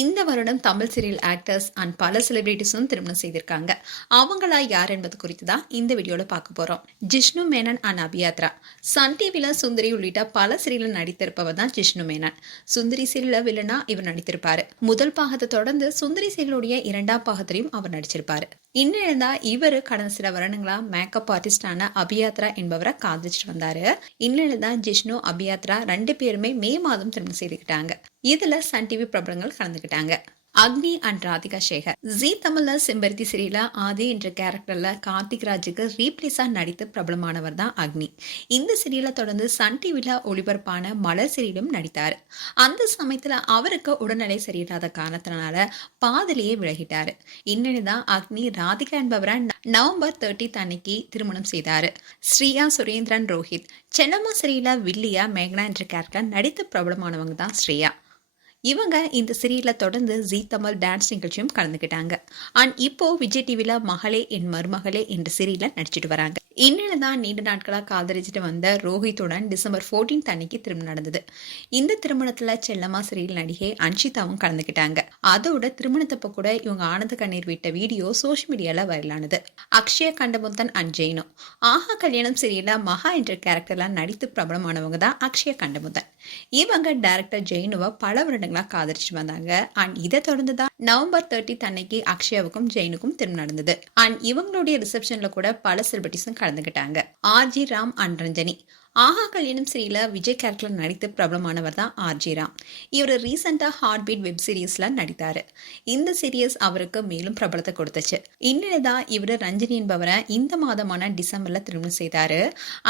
இந்த வருடம் Tamil serial actors and பல செலிபிரிட்டிஸும் திருமணம் செய்திருக்காங்க. அவங்களா யார் என்பது குறித்து தான் இந்த வீடியோல பார்க்க போறோம். ஜிஷ்ணு மேனன் அண்ட் அபியாத்ரா. சன் டிவில சுந்தரி உள்ளிட்ட பல சீரியல் நடித்திருப்பவர் தான் ஜிஷ்ணு மேனன். சுந்தரி சீரியல வில்லனா இவர் நடித்திருப்பாரு. முதல் பாகத்தை தொடர்ந்து சுந்தரி சீரியலுடைய இரண்டாம் பாகத்திலையும் அவர் நடிச்சிருப்பாரு. இன்னும் தான் இவர் கடந்த சில வருடங்களா மேக்கப் ஆர்டிஸ்டான அபியாத்ரா என்பவரை காதலிச்சுட்டு வந்தாரு. இன்னும் தான் ஜிஷ்ணு அபியாத்ரா 2 பேருமே மே மாதம் திருமணம் செய்துக்கிட்டாங்க. இதுல சன் டிவி பிரபலங்கள் கலந்துக்கிட்டாங்க. அக்னி அண்ட் ராதிகா சேகர். ஜி தமிழ்ல செம்பருத்தி சீரியல ஆதி என்ற கேரக்டர்ல கார்த்திக் ராஜுக்கு ரீப்ளேஸா நடித்து பிரபலமானவர் தான் அக்னி. இந்த சீரியலை தொடர்ந்து சன் டிவில ஒளிபரப்பான மலர் சீரியலும் நடித்தாரு. அந்த சமயத்துல அவருக்கு உடல்நிலை சரியில்லாத காரணத்தினால பாதிலேயே விலகிட்டாரு. இன்னும் தான் அக்னி ராதிகா என்பவரை நவம்பர் 30 அன்னைக்கு திருமணம் செய்தாரு. ஸ்ரீயா சுரேந்திரன் ரோஹித். சென்னம்மா சீரியல வில்லியா மேகனா என்ற கேரக்டர் நடித்து பிரபலமானவங்க தான் ஸ்ரீயா. இவங்க இந்த சீரியல தொடர்ந்து ஜி தமிழ் டான்ஸ் நிகழ்ச்சியும் கலந்துக்கிட்டாங்க. அண்ட் இப்போ விஜய் டிவில மகளே என் மருமகளே என்ற சீரியல நடிச்சிட்டு வராங்க. இன்னும் தான் நீண்ட நாட்களாக காதலிச்சுட்டு வந்த ரோஹித்துடன் டிசம்பர் 14 அன்னைக்கு திருமணம் நடந்தது. இந்த திருமணத்துல செல்லம்மா சீரியல் நடிகை அன்ஷிதாவும் கலந்துக்கிட்டாங்க. அதோட திருமணத்தப்ப கூட இவங்க ஆனந்த கண்ணீர் விட்ட வீடியோ சோஷியல் மீடியால வைரலானது. அக்ஷய கண்டமுத்தன் அண்ட் ஜெயினு. ஆஹா கல்யாணம் சீரியல மகா என்ற கேரக்டர்ல நடித்து பிரபலமானவங்க தான் அக்ஷய கண்டமுத்தன். இவங்க டைரக்டர் ஜெயினுவை பல வருடங்களா காதலிச்சு வந்தாங்க. அண்ட் இதை தொடர்ந்து தான் நவம்பர் 30 அன்னைக்கு அக்ஷயாவுக்கும் ஜெயினுக்கும் திருமணம் நடந்தது. அண்ட் இவங்களுடைய ரிசப்ஷன்ல கூட பல செலிபிரிட்டிஸும் கலந்துக்கிட்டாங்க. RJ Ram and Ranjani. ஆஹா கல்யாணம் சீரியல விஜய் கேரக்டர்ல நடித்து பிரபலமானவர் தான் ஆர்ஜி ராம். இவர் ரீசெண்டா ஹார்ட் பீட் வெப் சீரிஸ்ல நடித்தாரு. இந்த சீரியஸ் அவருக்கு மேலும் பிரபலத்தை கொடுத்துச்சு. இன்னும் தான் இவர் ரஞ்சனி என்பவரை இந்த மாதமான டிசம்பர்ல திருமணம் செய்தாரு.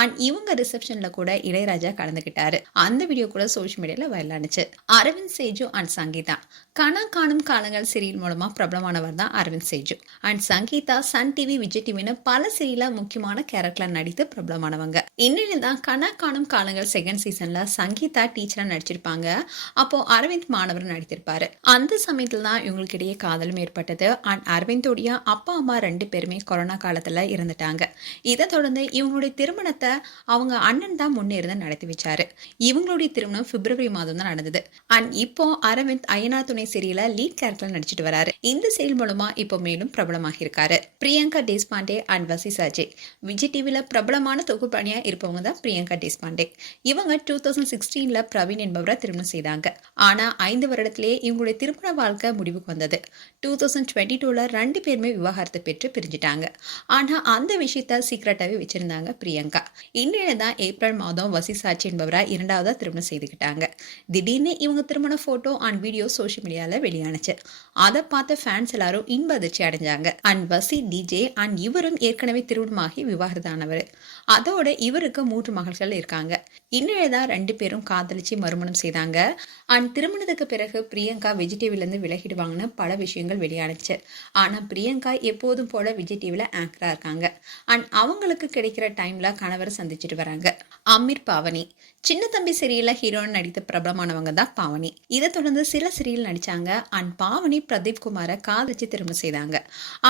அண்ட் இவங்க ரிசப்ஷன்ல கூட இளையராஜா கலந்துக்கிட்டாரு. அந்த வீடியோ கூட சோஷியல் மீடியால வைரலானுச்சு. அரவிந்த் சேஜு அண்ட் சங்கீதா. கனா காணும் காலங்கள் சீரியல் மூலமா பிரபலமானவர் தான் Arvind Seju. And Sangeetha Sun TV Vijay டிவின்னு பல சீரியல முக்கியமான கேரக்டர்ல நடித்து பிரபலமானவங்க. இன்னும் தான் கனா காணும் காலங்கள் செகண்ட் சீசன்ல சங்கீதா டீச்சரா நடிச்சிருப்பாங்க. அப்போ அரவிந்த் மாணவர் நடித்திருப்பாரு. அந்த சமயத்துல தான் இவங்களுக்கு இடையே காதலும் ஏற்பட்டது. அண்ட் அரவிந்தோடைய அப்பா அம்மா 2 பேருமே கொரோனா காலத்துல இறந்துட்டாங்க. இதை தொடர்ந்து இவங்களுடைய திருமணத்தை அவங்க அண்ணன் தான் முன்னேறி நடத்தி வச்சாரு. இவங்களுடைய திருமணம் பிப்ரவரி மாதம் தான் நடந்தது. அண்ட் இப்போ அரவிந்த் அய்யனார் துணை சீரியல லீட் கேரக்டர் நடிச்சிட்டு வராரு. இந்த சீரியல் மூலமா இப்போ மேலும் பிரபலமாக இருக்காரு. பிரியங்கா தேஷ்பாண்டே அண்ட் வசி சாஜே. விஜய் டிவில பிரபலமான தொகுப்பாளியா இருப்பவங்க தான் பிரியங்கா தேஷ்பாண்டே. இவங்க 2016ல பிரவீன் என்பவரை திருமணம் செய்தாங்க. ஆனா 5 வருடத்திலேயே இவங்களுடைய திருமண வாழ்க்கை முடிவுக்கு வந்தது. 2022ல 2 பேருமே விவாகரத்து பெற்று பிரிஞ்சிட்டாங்க. ஆனா அந்த விஷயத்த சீக்கிரட்டாவே வச்சிருந்தாங்க பிரியங்கா. இன்னும் தான் ஏப்ரல் மாதம் வசி சாட்சி என்பவரை 2வதா திருமணம் செய்துக்கிட்டாங்க. திடீர்னு இவங்க திருமண போட்டோ அண்ட் வீடியோ சோஷியல் மீடியால வெளியானுச்சு. அதை பார்த்த ஃபேன்ஸ் எல்லாரும் இன்ப அதிர்ச்சி அடைஞ்சாங்க. அண்ட் வசி டிஜே அண்ட் இவரும் ஏற்கனவே திருமணமாகி விவாகரத்தானவர். அதோட இவருக்கு 3 மகள்கள் இருக்காங்க. இன்னும் தான் 2 பேரும் காதலிச்சு மறுமணம் செய்தாங்க. அண்ட் திருமணத்துக்கு பிறகு பிரியங்கா விஜய் டிவில இருந்து விலகிடுவாங்கன்னு பல விஷயங்கள் வெளியானுச்சு. ஆனா பிரியங்கா எப்போதும் போல விஜய் டிவில ஆங்கரா இருக்காங்க. அண்ட் அவங்களுக்கு கிடைக்கிற டைம்ல கணவரை சந்திச்சுட்டு வராங்க. அமீர் பாவனி. சின்ன தம்பி சீரியல்ல ஹீரோயின் நடித்த பிரபலமானவங்க தான் பாவனி. இதை தொடர்ந்து சில சீரியல் நடிச்சாங்க. அண்ட் பாவனி பிரதீப் குமாரை காதலிச்சு திருமணம் செய்தாங்க.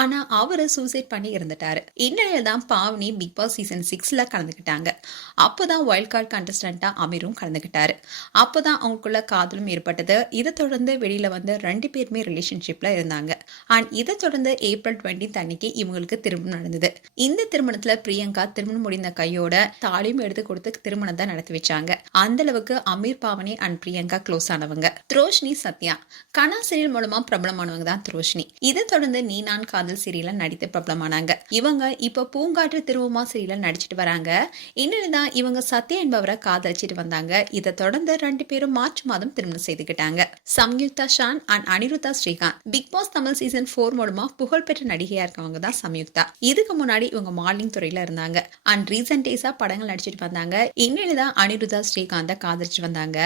ஆனா அவரு சூசைட் பண்ணி இருந்துட்டாரு. இன்னும் தான் பாவனி பிக் பாஸ் சீசன் 6ல கலந்துக்கிட்டாங்க. அப்போதான் வைல்ட் கார்டு கண்டஸ்டண்டா அமீரும் கலந்துக்கிட்டாரு. அப்போதான் அவங்களுக்குள்ள காதலும் ஏற்பட்டது. இதை தொடர்ந்து வெளியில வந்து 2 பேருமே ரிலேஷன்ஷிப்ல இருந்தாங்க. அண்ட் இதை தொடர்ந்து ஏப்ரல் 20 அன்னைக்கு இவங்களுக்கு திருமணம் நடந்தது. இந்த திருமணத்துல பிரியங்கா திருமணம் முடிந்த கையோட தாலியும் எடுத்து கொடுத்து திருமணத்தை நடத்தி வச்சாங்க. அந்த அளவுக்கு அமீர் பாவனி அண்ட் பிரியங்கா க்ளோஸ் ஆனவங்க. த்ரோஷினி சத்யா. கனா சீரியல் மூலமா பிரபலமானவங்க தான் த்ரோஷினி. இதை தொடர்ந்து நீ நான் காதல் சீரியல நடித்து பிரபலமானாங்க. இவங்க இப்ப பூங்காற்று திருவுமா சீரியல நடிச்சிட்டு வராங்க. இன்னும் தான் இவங்க சத்யா என்பவரை காதலிச்சிட்டு வந்தாங்க. இதை தொடர்ந்து 2 பேரும் மார்ச் மாதம் திருமணம் செய்துக்கிட்டாங்க. Samyuktha Shaan and Anirudha Srikanth. Big Boss Tamil season 4 மூலமா புகழ்பெற்ற நடிகையா இருக்கவங்க தான் சம்யுக்தா. இதுக்கு முன்னாடி இவங்க மாடலிங் துறையில இருந்தாங்க. அண்ட் ரீசன்ட் டேஸா படங்கள் நடிச்சிட்டு வந்தாங்க. இன்னும் தான் அனிருத்தா ஸ்ரீகாந்த காதலிச்சு வந்தாங்க.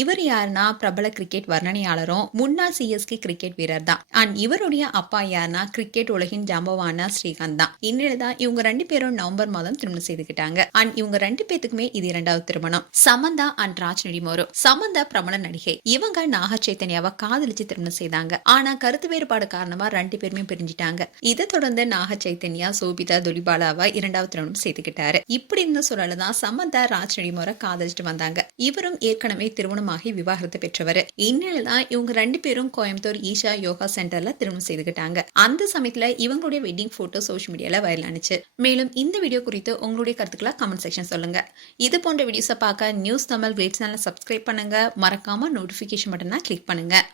இவர் யாருன்னா பிரபல கிரிக்கெட் வர்ணனையாளரும் முன்னாள் சிஎஸ்கே கிரிக்கெட் வீரர் தான். அண்ட் இவருடைய அப்பா யாருன்னா கிரிக்கெட் உலகின் ஜாம்பவான ஸ்ரீகாந்த் தான். இன்னும் தான் இவங்க 2 பேரும் நவம்பர் மாதம் திருமணம் செய்துக்கிட்டாங்க. அண்ட் இவங்க 2 பேத்துக்குமே இது 2வது திருமணம். சமந்தா அண்ட் ராஜ் நெடிமோரு. சமந்தா பிரபல நடிகை. இவங்க நாக சைத்தன்யாவை காதலிச்சு திருமணம் செய்தாங்க. ஆனா கருத்து வேறுபாடு காரணமா 2 பேருமே பிரிஞ்சிட்டாங்க. இதை தொடர்ந்து நாக சைத்தன்யா சோபிதா துலிபாலாவை 2வது திருமணம் செய்துக்கிட்டாரு. இப்படி இருந்த சூழல தான் சமந்தா சமந்தா ராஜ்நடிமோரை காதலிச்சுட்டு வந்தாங்க. இவரும் ஏற்கனவே திருமணமாகி விவாகரத்து பெற்றவர். இந்நிலையில தான் இவங்க 2 பேரும் கோயம்புத்தூர் ஈஷா யோகா சென்டர்ல திருமணம் செய்துக்கிட்டாங்க. அந்த சமயத்துல இவங்களுடைய வெட்டிங் போட்டோ சோஷியல் மீடியால வைரல் ஆனிச்சு. மேலும் இந்த வீடியோ குறித்து உங்களுடைய கருத்துக்களை கமெண்ட் செக்ஷன் சொல்லுங்க. இது போன்ற வீடியோஸை பார்க்க நியூஸ் தமிழ் கிரேட் சேனலை சப்ஸ்கிரைப் பண்ணுங்க. மறக்காம நோட்டிபிகேஷன் பட்டனை கிளிக் பண்ணுங்க.